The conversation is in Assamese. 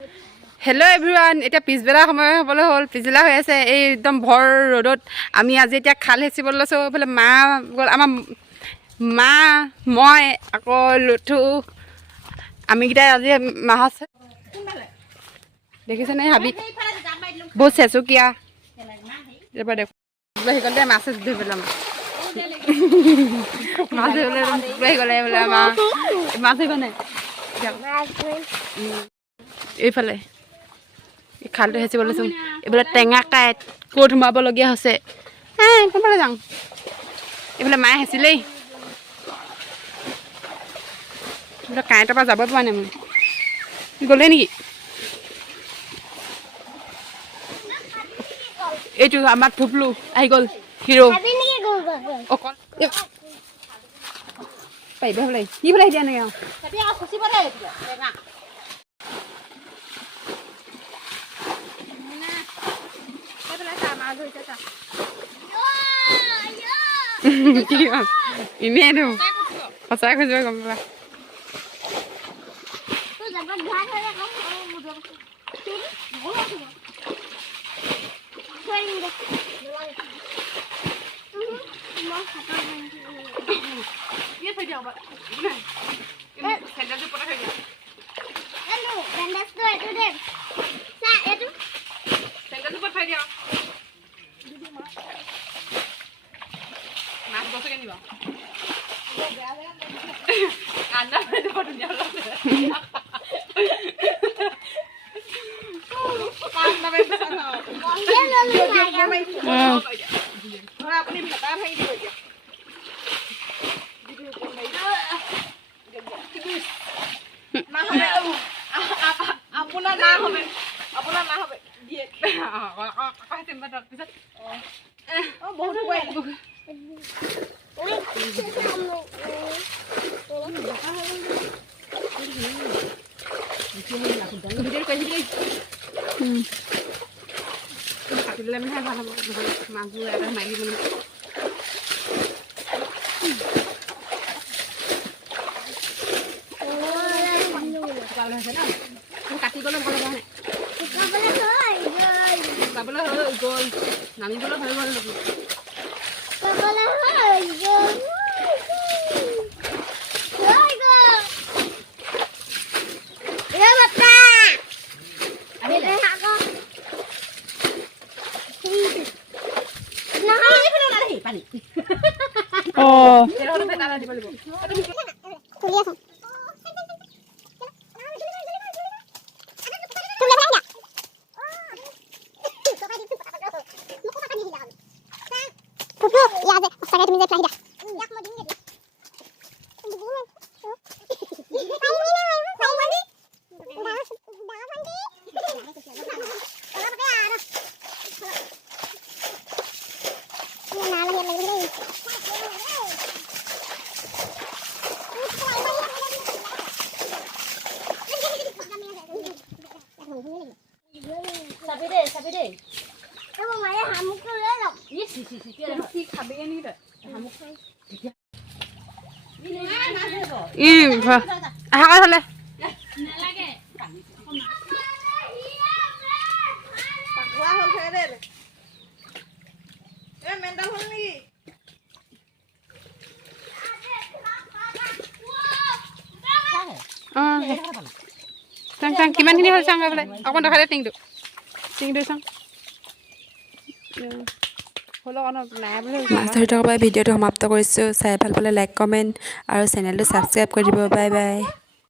হেল্ল' এভৰিৱান, এতিয়া পিছবেলা সময় হ'বলৈ হ'ল। পিছবেলা হৈ আছে, এই একদম ভৰ ৰ'দত আমি আজি এতিয়া খাল হেঁচিবলৈ লৈছোঁ। এইফালে মা গ'ল, আমাৰ মা, মই আকৌ লুথু, আমিকেইটাই আজি মাছ দেখিছেনে? হাবি বহুত চেচুকীয়া। এবাৰ দেখোন সেইকণতে মাছ ধৰি পেলাম, মাছ ধৰিবলৈ আহি গ'লে বোলে আমাৰ মাছ ধৰিবনে এইফালে খালটো হেঁচিব লৈছোঁ। এইফালে টেঙা কাঁইট ক'ত সোমাবলগীয়া হৈছে। কোনফালে যাওঁ? এইফালে মায়ে হেঁচিলেই, এইফালে কাঁইটৰ পৰা যাবই পৰা নাই মই। গ'লেই নেকি? এইটো আমাৰ থুপলু আহি গ'ল, হিৰো অকল পাৰিব হ'লে কি বোলে এতিয়া এনেকৈ কি এনেই দিওঁ সঁচাই খুজিব গম পাবা। কাটি দিলে মানে ভাল হ'ব, মাছবোৰ এটা মাৰি দিব কাটি গ'লে ভাল হ'ব। যাবলৈ হৈ গ'ল, নামিবলৈ হৈ গ'ল। কিমানখিনি হ'ল চাওঁ বোলে, অকণমান দেখাই দে টিংটো চাওঁ। মাছ ধৰি থকাৰ পৰা ভিডিঅ'টো সমাপ্ত কৰিছোঁ। চাই ভাল পালে লাইক, কমেণ্ট আৰু চেনেলটো ছাবস্ক্ৰাইব কৰি দিব। Bye bye.